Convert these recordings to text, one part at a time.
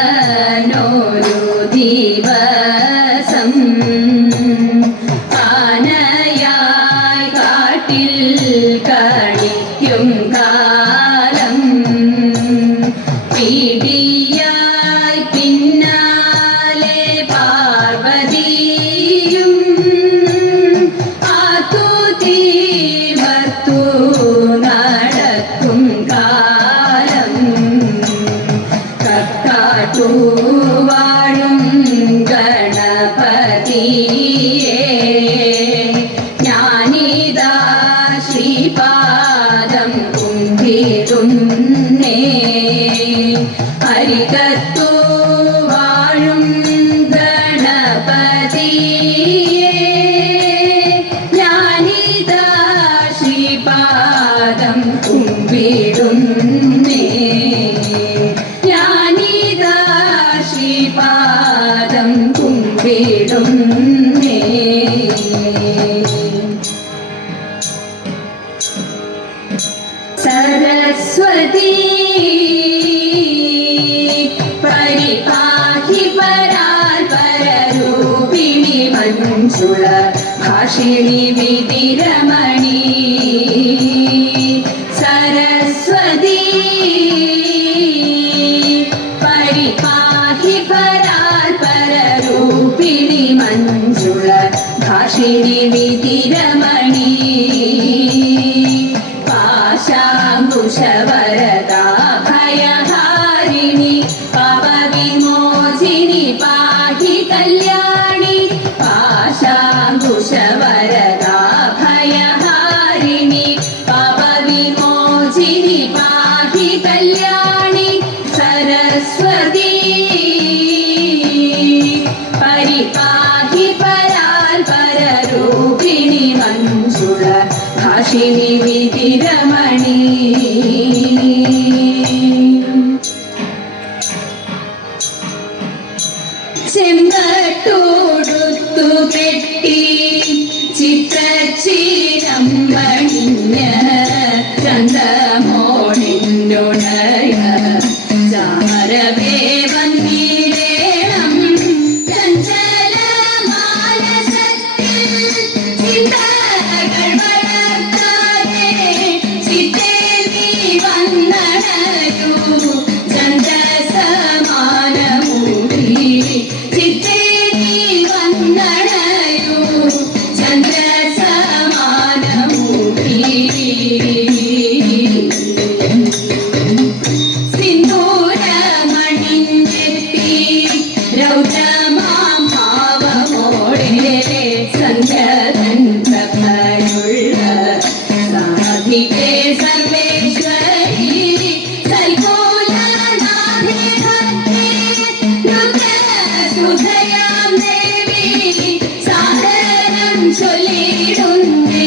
മഹാദേവനൊരു ദിവസം ആനയായി കാട്ടിൽ കളിക്കും കാലം പീഡിയായി പിന്നാലെ പാർവതിയും ആതുതി വർത്തു നടക്കും കാലം കക്കാട്ടു വാഴും ഗണപതിയേ ഞാനിതാ ശ്രീപാദം കുമ്പിടുന്നേ അരികത്തു വാഴും ഗണപതിയേ ഞാനിതാ ശ്രീപാദം കുമ്പിടുന്നേ ഞാനിതാ ശ്രീപാദം കുമ്പിടുന്നേ സരസ്വതി പരിപാഹി പരാൽപരരൂപിണി മഞ്ജുള ഭാഷിണി വിധിരമണി സരസ്വതി പരിപാഹി പരാൽപരരൂപിണി മഞ്ജുള ഭാഷിണി വിധിരമണി പാശാങ്കുശവരദാ ഭയഹാരിണി പാപവിമോചിനി പാഹി കല്യാണി പാശാങ്കുശവരദാ ഭയഹാരിണി പാപവിമോചിനി പാഹി കല്യാണി സരസ്വതി പരിപാഹി പരാൽപരരൂപിണി മഞ്ജുള ഭാഷിണി വിധിരമണി ചെമ്പട്ടോടുത്തു കെട്ടി ചിത്രചീരം പണിഞ്ഞ ചന്തമോണിന്നുണയ ചാരവേ വന്നിടേണം ചഞ്ചല മാനസത്തിൽ ചിന്തകൾ വളർത്താതെ ചിത്തേ നീ വന്നണയൂ ചന്ദ്രസമാനമൂർത്തി ചിത്തേ നീ വന്നണയൂ ചന്ദ്രസമാനമൂർത്തി സിന്ദൂരമണിഞ്ഞെത്തി രൗദ്രമാം ഭാവമോടെ സന്ധ്യതൻ പ്രഭയുള്ള സാധികേ സർവേശ്വരി സൽകൂലനാഥേ ഭക്തി രുദ്രസുധയാം ദേവി സാദരം ചൊല്ലിടുന്നേ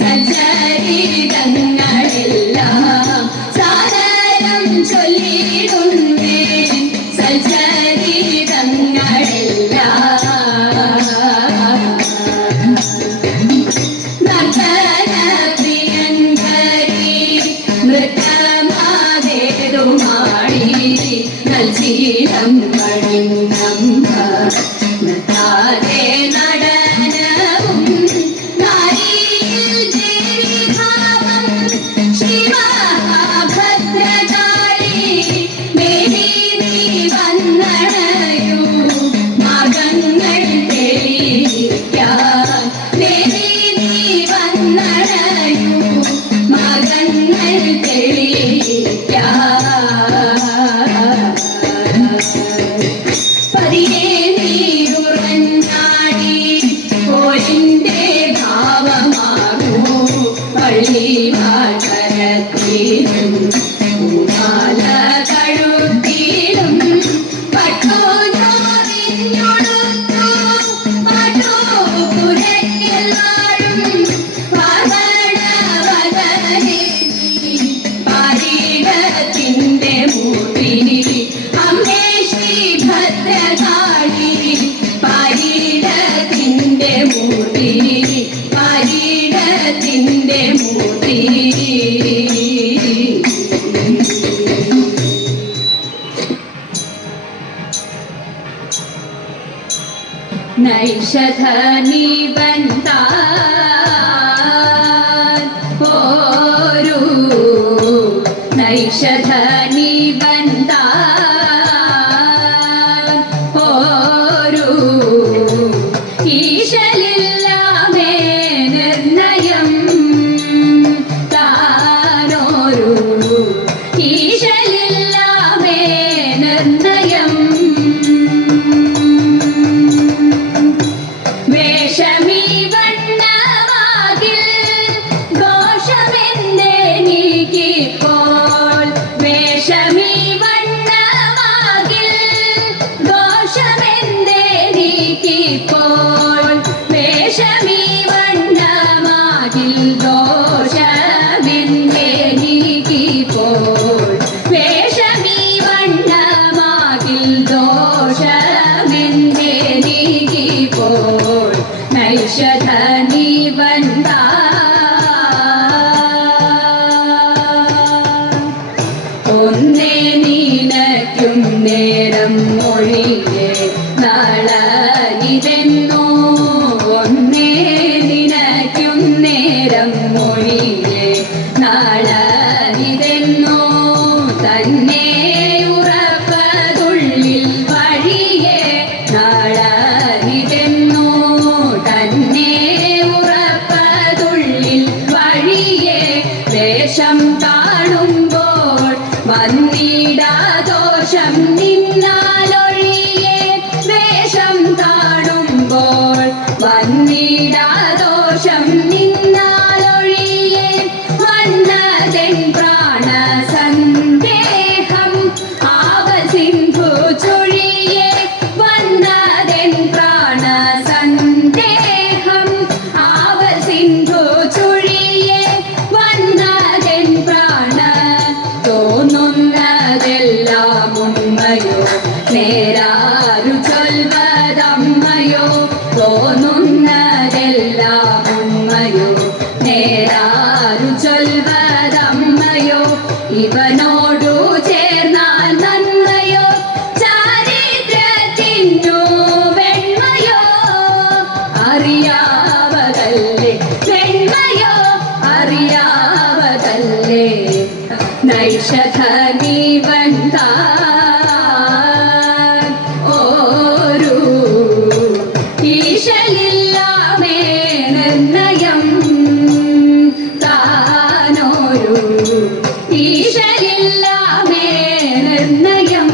സൽചരിതങ്ങളെല്ലാം സാദരം ചൊല്ലിടുന്നേ സൽചരിതങ്ങളെല്ലാം നർത്തനപ്രിയങ്കരി നൃത്തമാതേതുമാടി നൽശീലം പണിന്നമ്മ നൃത്താതെ നടനവും നാരിയിൽ ദേവിഭാവം ശ്രീമഹാഭദ്രകാളി ദേവി നീ വന്നണയൂ മാർഗങ്ങൾ തെളിയിക്കാൻ ദേവി നീ വന്നണയൂ മാർഗങ്ങൾ തെളിയിക്കാൻ പതിയെ നീരുറഞ്ഞാടി പോരിന്റെ ഭാവമാകൂ പള്ളി ഭാഷരത്തിലും പൂമാല കഴുത്തിലും പട്ടോഞ്ഞൊറിഞ്ഞൊടുത്തു പട്ടോപുരയ്ക്കൽ വാഴും പാർവണവദനേ നീ പാരീടത്തിന്റെ മൂർത്തി അമ്മേ ശ്രീ ഭദ്രകാളി പാരീടത്തിന്റെ മൂർത്തി പാരീടത്തിന്റെ മൂർത്തി നൈഷധനി ബന്ധാൻ ഓരു നൈഷധനി ബന്ധാൻ ഓരു ഈശലില്ലാമേ നിർണയം താനോരു ഈശലില്ലാമേ നിർണയം വേഷമീ വണ്ണമാകിൽ ദോഷമെന്തെനിക്കിപ്പോൾ വേഷമീ വണ്ണമാകിൽ ദോഷമെന്തെനിക്കിപ്പോൾ വേഷമീ വണ്ണമാകിൽ ദോഷമെന്തെനിക്കിപ്പോൾ വേഷമീ വണ്ണമാകിൽ ദോഷമെന്തെനിക്കിപ്പോൾ നൈഷധനി ബന്ധാൻ ഒന്നേ നീനയ്ക്കും നേരം മൊഴിയെ നളനിതെന്നോ ഒന്നേ നിനയ്ക്കും നേരം മൊഴിയെ നളനിതെന്നോ തന്നെ ഉറപ്പതുള്ളിൽ വഴിയെ നളനിതെന്നോ തന്നെ ഉറപ്പതുള്ളിൽ വഴിയെ വേഷം കാണുമ്പോൾ വന്നിടാദോഷം നിന്നാലൊഴിയെ വേഷം കാണുമ്പോൾ വന്നിടാദോഷം നിന്നാലൊഴിയെ വന്നതെൻ പ്രാണസന്ദേഹം ആവസിന്ധു ചൊഴിയെ വന്നതെൻ പ്രാണസന്ദേഹം ആവസിന്ധു ചൊഴിയെ വന്നതെൻ പ്രാണ തോന്നുന്നതെല്ലാം ഉണ്മയോ നേരാരു ചൊൽവതമ്മയോ തോന്നുന്നതെല്ലാം ഉണ്മയോ നേരാരു ചൊൽവതമ്മയോ ഇവനോടു ചേർന്നാൽ നന്മയോ ചാരിത്രത്തിനു വെണ്മയോ അറിയാവതല്ലേ വെണ്മയോ അറിയാവതല്ലേ നൈഷധനി ബന്ധാൻ ഓരു ഈശലില്ലാമേ നിർണയം താനോരു ഈശലില്ലാമേ നിർണയം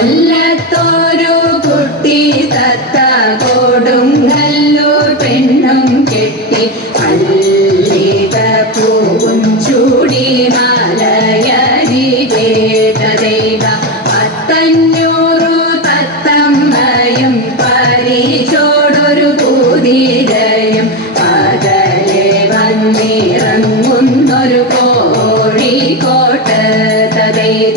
കൊല്ലത്തോരു കുട്ടി തത്ത കൊടുങ്ങല്ലൂർ പെണ്ണും കെട്ടി അല്ലിത പൂവും ചൂടി മാലയരികേതദൈവ 500 തത്തമ്മയും പരിചോടൊരു കുതിരയും പകലെ വന്നിറങ്ങുന്നൊരു കോഴിക്കോട്ട് തദൈവ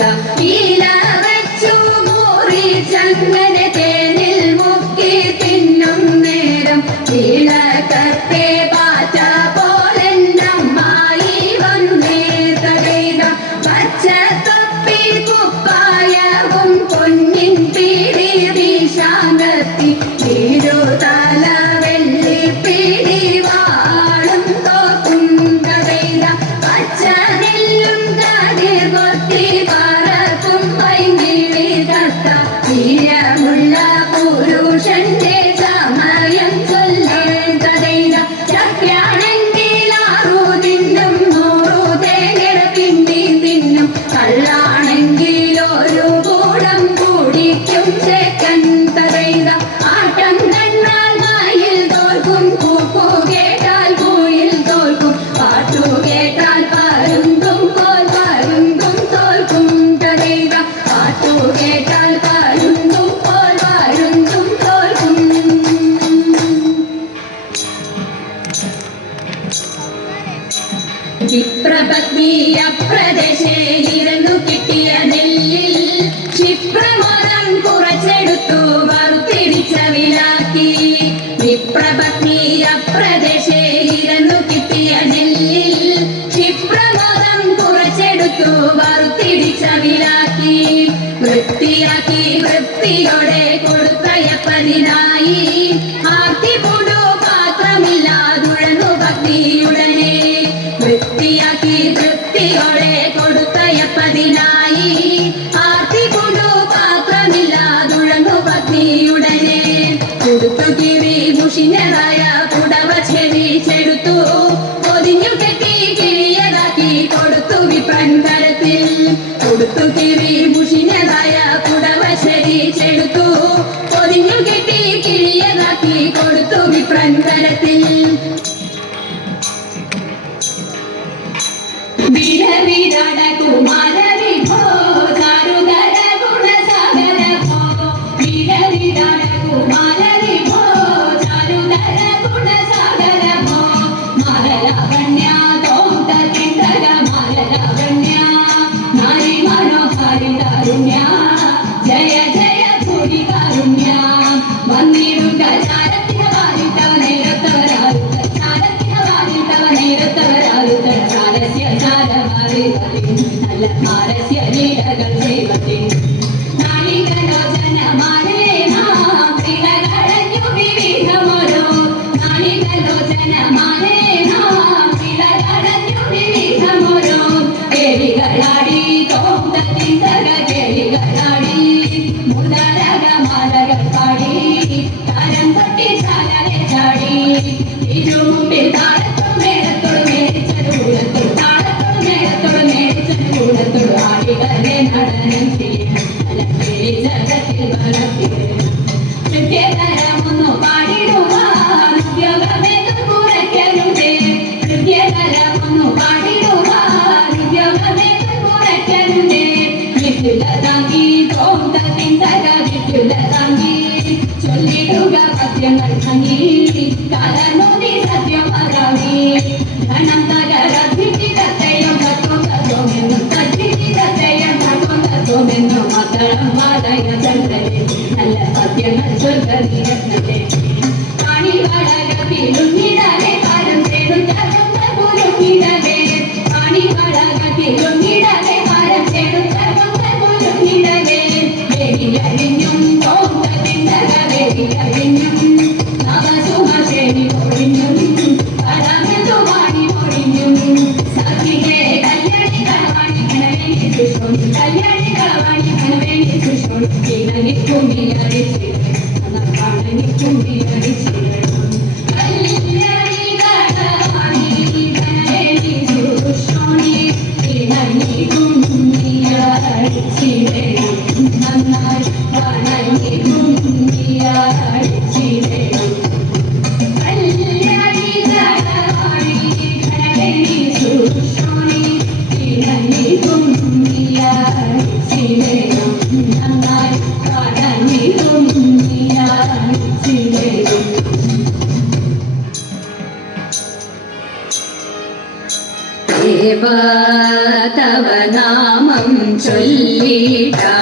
ഇല വച്ചു മുറി ചങ്ങനെ തേനിൽ മുക്കി തിന്നും നേരം ഇളകത്തെ പാറ്റ പോലെന്നമ്മായി വന്നേ തടൈത പച്ച തൊപ്പി കുപ്പായവും പൊന്നിൻ പീടി വീശാങ്കത്തി തിരുതല വെള്ളി പീടി വാളും തോക്കും തടൈത പച്ച നെല്ലും കതിർ കൊത്തി പറക്കും വൈകിളി തത്ത തീരമുള്ള പുരുഷന്റെ സമയം ചൊല്ലേ തടൈത ചക്രാണെങ്കിൽ 6 തിന്നും 100 തേങ്ങ പിണ്ടി തിന്നും കള്ളാണെങ്കിൽ ഒരു കൂടം കുടിക്കും ചേക്കൻ തടൈത ആട്ടം കണ്ടാൽ മായിൽ തോൽക്കും കൂക്കു കേട്ടാൽ കൂയിൽ തോൽക്കും പാട്ടു കേട്ടാൽ പരുന്തും കോൽ പരുന്തും തോൽക്കും തടൈത പാട്ടു കേട്ടാൽ പരുന്തും കോൽ പരുന്തും തോൽക്കും വിപ്രപത്നി അപ്രദേശേ ഇരുന്നു കിട്ടിയ നെല്ലിൽ ക്ഷിപ്രമോദം കുറച്ചെടുത്തു വറുത്തിടിച്ച വിലാക്കി വിപ്രപത്നി അപ്രദേശേ ഇരുന്നു കിട്ടിയ നെല്ലിൽ ക്ഷിപ്രമോദം കുറച്ചെടുത്തു തൃപ്തിയോടെ കൊടുത്തയപ്പതിനായി ആർത്തി പൂണ്ടു പാത്രമില്ലാതുഴന്നു ഭക്തിയുടനെ വൃത്തിയാക്കി തൃപ്തിയോടെ കൊടുത്തയപ്പതിനായി ആർത്തി പൂണ്ടു പാത്രമില്ലാതുഴന്നു ഭക്തിയുടനെ കൊടുത്തു കിഴി മുഷിഞ്ഞതായ പുടവ ചെടിച്ചെടുത്തു പൊതിഞ്ഞു കെട്ടി കിഴിയതാക്കി കൊടുത്തു വിപ്രൻ കരത്തിൽ കൊടുത്തു കിഴി മുഷിഞ്ഞതായ പുടവ ചെടിച്ചെടുത്തു പൊതിഞ്ഞു കെട്ടി കിഴിയതാക്കി കൊടുത്തു വിപ്രൻ കരത്തിൽ വിരവിരട കുമാര വിഭോ ചാരുധര ഗുണസാഗര ഭോ വിരവിരട കുമാര വിഭോ ചാരുധര ഗുണസാഗര ഭോ മാലലാവണ്യ തോന്ത തിണ്ടക മാലലാവണ്യ നാരി മനോഹരി കാരുണ്യ ജയ ജയ ഭൂരി കാരുണ്യ വന്നിടുക ചാരത്തിന വാരിട്ടവ നേരത്തവരാരുത്ത ചാരത്തിന വാരിട്ടവ നേരത്തവരാരുത്ത ചാരസ്യ ചാരവാരിതത്തിൻ നല്ല മാരസ്യ ലീലകൾ ദൈവത്തിൻ നാളികലോചന മാലേ നാം തിലകളഞ്ഞു വിവിധമോരോ നാളികലോചന മാലേ നാം തിലകളഞ്ഞു വിവിധമോരോ കേളികളാടി തോന്തത്തിന്തക കേളികളാടി മുതലക മാലകൾ പാടി താരം തൊട്ടി ചാലനെ ചാടി ഇരുമുമ്പിൽ താളത്തോട് മേളത്തോട് മേടിച്ചൂടത്തോട് താളത്തോട് മേളത്തോട് മേടിച്ചൂടത്തോട് ആടികളെ നടനം ചെയ്യും ജഗത്തിൽ വളർത്തിയത് കൃത്യതരമൊന്നു പാടിടുവാൻ ഉദ്യോഗമേതും കുറയ്ക്കരുതേ കൃത്യതരമൊന്നു പാടിടുവാൻ ഉദ്യോഗമേതും കുറയ്ക്കരുതേ വിപുലതാങ്കി തോന്തത്തിന്തക വിപുലതാങ്കി ചൊല്ലിടുക പദ്യങ്ങൾ ഭംഗി കാലനോദി സത്യം അറാവി ധനം തകരദ്വിതി തത്തയം തത്വം തത്വമെന്നും തദ്വിതി തത്തയം തത്വം തത്വമെന്നും മക്കളും മാതയ ചന്ദ്രനെ നല്ല പദ്യങ്ങൾ ചൊല്ലറിയട്ടെ പാണി വളകത്തിലുന്നിടവേ പാരം ചേടുന്ന പോലുന്നിടവേ പാണി വളകത്തിലുന്നിടവേ പാരം ചേടുന്ന പോലുന്നിടവേ വേദിയഴിഞ്ഞും തോന്നതിന്തക വേദിയഴിഞ്ഞും നവസുമശേനി ഒഴിഞ്ഞും പരമെന്തു വാണി ഒഴിഞ്ഞും സഖികേ കല്യാണി കളവാണി കണവേണി സുഷോൺ കല്യാണി കളവാണി കണവേണി സുഷോൺ കിണനിക്കുമ്പി അടിച്ചിടണം കണനിക്കുമ്പി അടിച്ചിടണം കല്യാണി കളവാണി കണവേണി സുഷോണി കിണനിക്കുമ്പി അടിച്ചിടണം നന്നായി കണനിക്കുമ്പി അടിച്ചിടണം കല്യാണി കളവാണി കണവേണി സുഷോണി കിണനിക്കുമ്പി അടിച്ചിടണം നന്നായി കണനിക്കുമ്പി അടിച്ചിടണം ദേവ തവ നാമം ചൊല്ലിടാ